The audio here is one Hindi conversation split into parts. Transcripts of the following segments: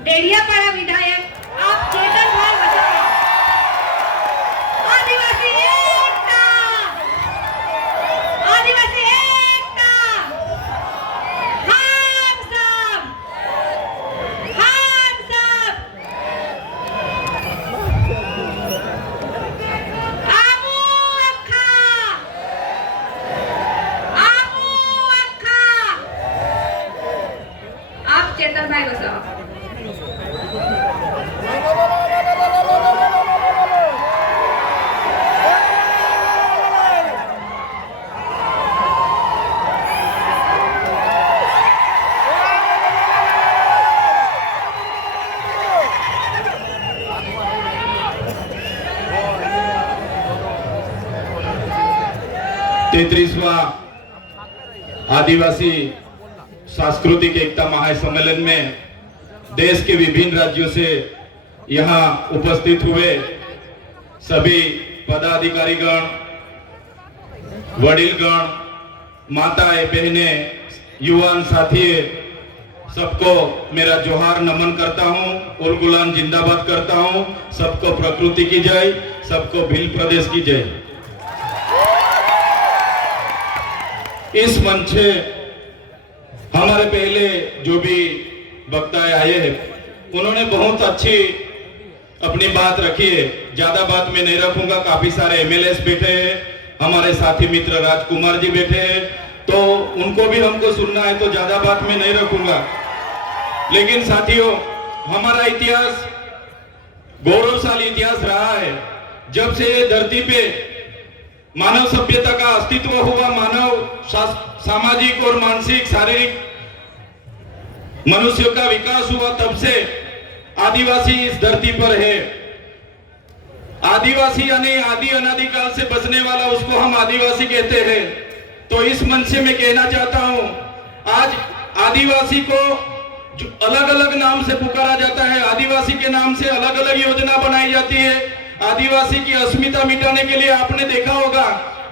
डेरियापाड़ा विधायक आप चेतन भाई वसावा। आदिवासी एकता, आदिवासी एकता, हम सब, हम सब। आमू अक्खा, आमू अक्खा। आप चेतन भाई वसावा। तैतीसवां आदिवासी सांस्कृतिक एकता महासम्मेलन में देश के विभिन्न राज्यों से यहाँ उपस्थित हुए सभी पदाधिकारीगण, वडीलगण, माताएं, बहनें, युवान साथी, सबको मेरा जोहार नमन करता हूँ। उल गुलाम जिंदाबाद करता हूँ। सबको प्रकृति की जय, सबको भील प्रदेश की जय। इस मंच से हमारे पहले जो भी वक्ता आए हैं उन्होंने बहुत अच्छी अपनी बात रखी है। ज्यादा बात मैं नहीं रखूंगा। काफी सारे एमएलएस बैठे हैं, हमारे साथी मित्र राजकुमार जी बैठे हैं, तो उनको भी हमको सुनना है, तो ज्यादा बात मैं नहीं रखूंगा। लेकिन साथियों, हमारा इतिहास गौरवशाली इतिहास रहा है। जब से ये धरती पे मानव सभ्यता का अस्तित्व हुआ, मानव सामाजिक और मानसिक शारीरिक मनुष्य का विकास हुआ, तब से आदिवासी इस धरती पर है। आदिवासी यानी आदि अनादिकाल से बसने वाला, उसको हम आदिवासी कहते हैं। तो इस मंच से मैं कहना चाहता हूं, आज आदिवासी को अलग अलग नाम से पुकारा जाता है। आदिवासी के नाम से अलग अलग योजना बनाई जाती है। आदिवासी की अस्मिता मिटाने के लिए आपने देखा होगा,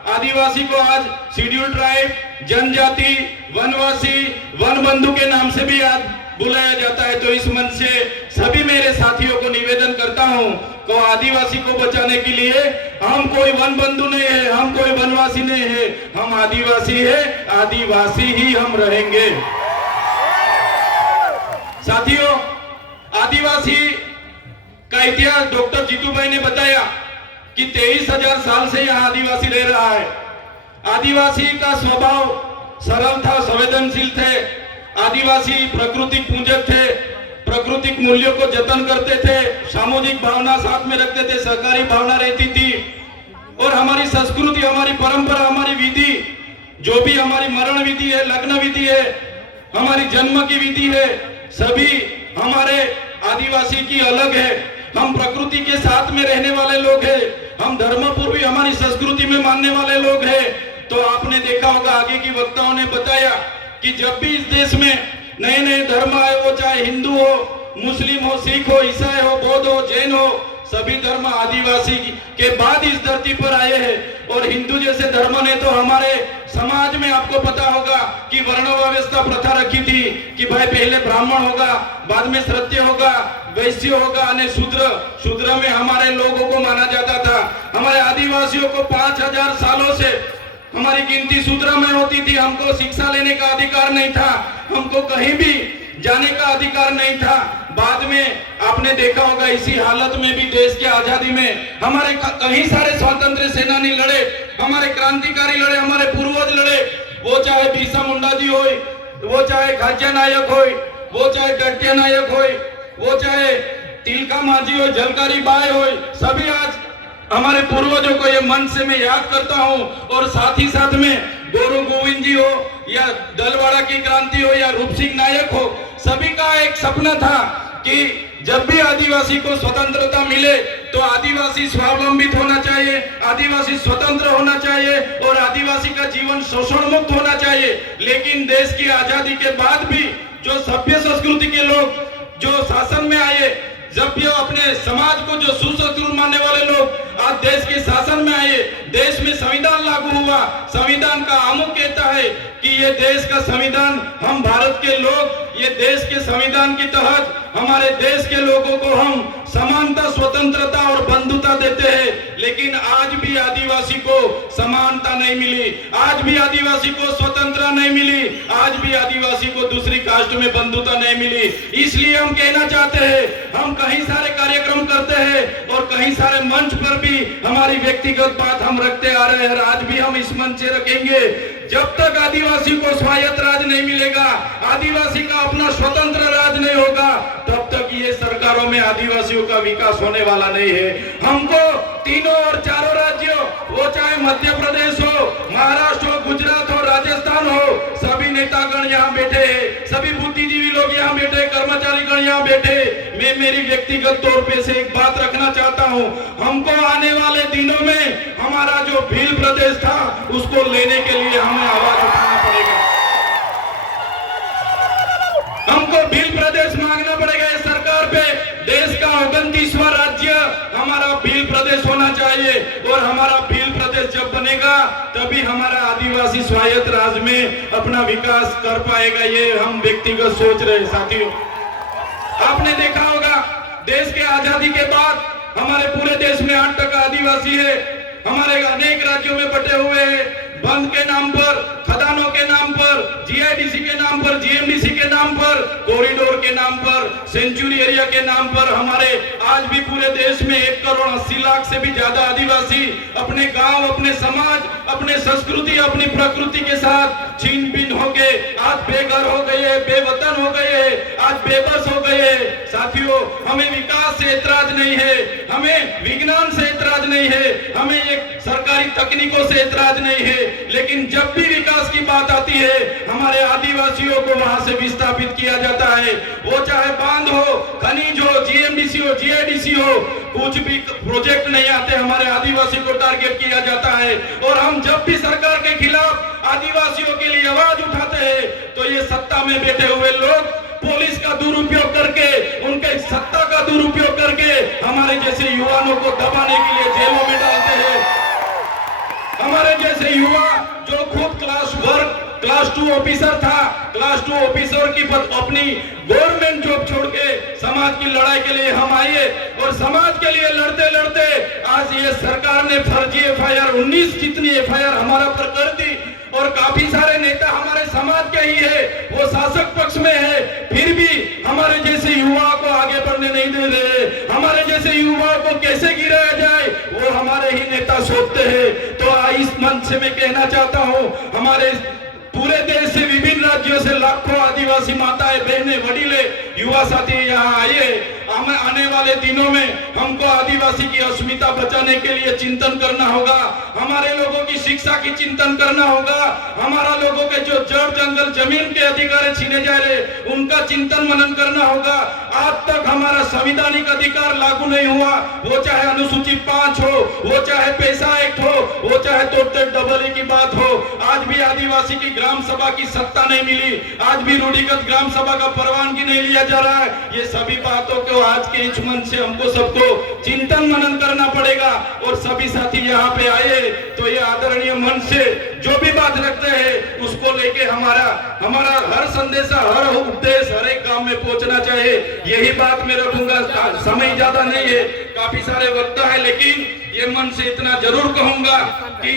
आदिवासी को आज शेड्यूल ट्राइब, जनजाति, वनवासी, वन बंधु के नाम से भी आज बुलाया जाता है। तो इस मंच से सभी मेरे साथियों को निवेदन करता हूं कि आदिवासी को बचाने के लिए हम कोई वन बंधु नहीं है, हम कोई वनवासी नहीं है, हम आदिवासी है, आदिवासी ही हम रहेंगे। साथियों, आदिवासी का इतिहास डॉक्टर जीतू भाई ने बताया कि 23,000 साल से यहाँ आदिवासी रह रहा है। आदिवासी का स्वभाव सरल था, संवेदनशील थे। आदिवासी प्राकृतिक पूजक थे, प्राकृतिक मूल्यों को जतन करते थे, सामाजिक भावना साथ में रखते थे, सहकारी भावना रहती थी। और हमारी संस्कृति, हमारी परंपरा, हमारी विधि, जो भी हमारी मरण विधि है, लग्न विधि है, हमारी जन्म की विधि है, सभी हमारे आदिवासी की अलग है। हम प्रकृति के साथ में रहने वाले लोग हैं, हम धर्मपूर्वी हमारी संस्कृति में मानने वाले लोग हैं। तो आपने देखा होगा, आगे की वक्ताओं ने बताया कि जब भी इस देश में नए नए धर्म आए, वो चाहे हिंदू हो, मुस्लिम हो, सिख हो, ईसाई हो, बौद्ध हो, जैन हो, सभी धर्म आदिवासी के बाद इस धरती पर आए हैं। और हिंदू जैसे धर्म ने तो हमारे समाज में आपको पता होगा कि वर्ण व्यवस्था प्रथा रखी थी कि भाई पहले ब्राह्मण होगा, बाद में क्षत्रिय होगा, वैश्य होगा, और शूद्र में हमारे लोगों को माना जाता था। हमारे आदिवासियों को 5,000 सालों से हमारी गिनती शूद्र में होती थी। हमको शिक्षा लेने का अधिकार नहीं था, हमको कहीं भी जाने का अधिकार नहीं था। बाद में आपने देखा होगा, इसी हालत में भी देश की आजादी में हमारे कई सारे स्वतंत्र सेनानी लड़े, हमारे क्रांतिकारी लड़े, हमारे पूर्वज लड़े। वो चाहे बिरसा मुंडा जी हो, वो चाहे खाज्या नायक हो, वो चाहे टट्टिया नायक हो, वो चाहे तिलका माझी हो, झलकारी बाई हो, सभी आज हमारे पूर्वजों को ये मन से मैं याद करता हूँ। और साथ ही साथ में गुरु गोविंद जी हो, या दलवाड़ा की क्रांति हो, या रूप सिंह नायक हो, सभी का एक सपना था कि जब भी आदिवासी को स्वतंत्रता मिले तो आदिवासी स्वावलंबित होना चाहिए, आदिवासी स्वतंत्र होना चाहिए और आदिवासी का जीवन शोषण मुक्त होना चाहिए। लेकिन देश की आजादी के बाद भी जो सभ्य संस्कृति के लोग जो शासन में आए, जब भी अपने समाज को जो सुसंस्कृत मानने वाले लोग आज देश के शासन में आए, देश में संविधान लागू हुआ। संविधान का आमुख कहता है कि ये देश का संविधान, हम भारत के लोग ये देश के संविधान के तहत हमारे देश के लोगों को हम समानता, स्वतंत्रता और बंधुता देते हैं, लेकिन आज भी आदिवासी को समानता नहीं मिली, आज भी आदिवासी को स्वतंत्रता नहीं मिली, आज भी आदिवासी को दूसरी कास्ट में बंधुता नहीं मिली। इसलिए हम कहना चाहते हैं, हम कई सारे कार्यक्रम करते हैं और कई सारे मंच पर भी हमारी व्यक्तिगत बात हम रखते आ रहे हैं, आज भी हम इस मंच से रखेंगे। जब तक आदिवासी को स्वायत्त राज नहीं मिलेगा, आदिवासी का अपना स्वतंत्र राज नहीं होगा, तब तक ये सरकारों में आदिवासियों का विकास होने वाला नहीं है। हमको तीनों और चारों राज्यों, वो चाहे मध्य प्रदेश हो, महाराष्ट्र हो, गुजरात हो, राजस्थान हो, सभी नेतागण यहाँ बैठे हैं, सभी बुद्धिजीवी लोग यहाँ बैठे, कर्मचारीगण यहाँ बैठे। मैं मेरी व्यक्तिगत तौर पे से एक बात रखना चाहता हूँ, हमको आने वाले दिनों में हमारा जो भील प्रदेश था उसको लेने के लिए हमें आवाज उठाना पड़ेगा, हमको भील प्रदेश मांगना पड़ेगा इस सरकार पे। देश का 29वां राज्य हमारा भील प्रदेश होना चाहिए और हमारा भील प्रदेश जब बनेगा तभी हमारा आदिवासी स्वायत्त राज में अपना विकास कर पाएगा। ये हम व्यक्तिगत सोच रहे साथियों। आपने देखा होगा देश के आजादी के बाद हमारे पूरे देश में 8% आदिवासी है, हमारे अनेक राज्यों में बटे हुए हैं, बंद के नाम पर, खदानों के नाम पर, जीआईडीसी के नाम पर, जीएमडीसी के नाम पर, कॉरिडोर के नाम पर, सेंचुरी एरिया के नाम पर हमारे आज भी पूरे देश में 1,80,00,000 से भी ज्यादा आदिवासी अपने गांव, अपने समाज, अपने संस्कृति, अपनी प्रकृति के साथ छीन बीन हो गए, आज बेघर हो गए, बेवतन हो गए, आज बेबस हो गए। साथियों, हमें विकास से ऐतराज नहीं है, हमें विज्ञान से ऐतराज नहीं है, हमें एक सरकारी तकनीकों से ऐतराज नहीं है, लेकिन जब भी विकास की बात आती है हमारे आदिवासियों को वहां से विस्थापित किया जाता है। वो चाहे बांध हो, खनिज हो, जीएमडीसी हो, जीआईडीसी हो, कुछ भी प्रोजेक्ट नहीं आते, हमारे आदिवासी को टारगेट किया जाता है। और हम जब भी सरकार के खिलाफ आदिवासियों के लिए आवाज उठाते हैं तो ये सत्ता में बैठे हुए लोग पुलिस का दुरुपयोग करके, उनके सत्ता का दुरुपयोग करके हमारे जैसे युवाओं को दबाने के लिए जेलों में डालते हैं। हमारे जैसे युवा जो खुद क्लास 2 ऑफिसर था, क्लास 2 ऑफिसर की अपनी गवर्नमेंट जॉब छोड़ के समाज की लड़ाई के लिए हम आए और समाज के लिए लड़ते लड़ते आज ये सरकार ने फर्जी एफआईआर 19 जितनी एफआईआर हमारा पर कर दी और काफी सारे नेता हमारे समाज के ही है, वो शासक पक्ष में है, फिर भी हमारे जैसे युवा को आगे बढ़ने नहीं दे रहे। हमारे जैसे युवा को कैसे गिराया जाए वो हमारे ही नेता सोचते हैं। तो इस मंच से मैं कहना चाहता हूँ, हमारे पूरे देश से, विभिन्न राज्यों से लाखों आदिवासी माताएं, बहनें, वडीले, युवा साथी यहाँ आइए। आने वाले दिनों में हमको आदिवासी की अस्मिता बचाने के लिए चिंतन करना होगा, हमारे लोगों की शिक्षा की चिंतन करना होगा, हमारा लोगों के जो जड़ जंगल जमीन के अधिकार छीने जा रहे उनका चिंतन मनन करना होगा। आज तक हमारा संवैधानिक अधिकार लागू नहीं हुआ, वो चाहे अनुसूचित 5 हो, वो चाहे पैसा एक्ट हो, वो चाहे तोड़ते डबली की बात हो, आज भी आदिवासी की ग्राम सभा की सत्ता नहीं मिली, आज भी रूढ़िगत ग्राम सभा का परवानगी नहीं लिया जा रहा है। ये सभी बातों को आज के इस मंच से हमको सबको चिंतन मनन करना पड़ेगा और सभी साथी यहाँ पे आए तो ये आदरणीय मंच से जो भी बात रखते हैं उसको लेके हमारा हर संदेशा, हर उपदेश हर एक गांव में पहुंचना चाहिए। यही बात मैं रखूंगा, समय ज्यादा नहीं है, काफी सारे वक्ता है, लेकिन ये मन से इतना जरूर कहूंगा कि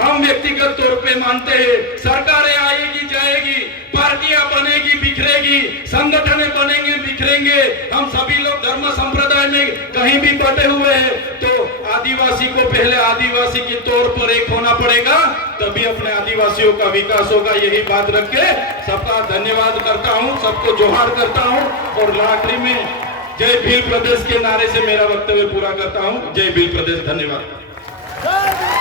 हम व्यक्तिगत तौर पे मानते हैं सरकारें आएगी जाएगी, पार्टियां बनेगी बिखरेगी, संगठन बनेंगे बिखरेंगे, हम सभी लोग धर्म संप्रदाय में कहीं भी बटे हुए हैं, तो आदिवासी को पहले आदिवासी के तौर पर एक होना पड़ेगा, तभी अपने आदिवासियों का विकास होगा। यही बात रख के सबका धन्यवाद करता हूँ, सबको जोहार करता हूँ और आखिरी में जय भील प्रदेश के नारे से मेरा वक्तव्य पूरा करता हूँ। जय भील प्रदेश, धन्यवाद।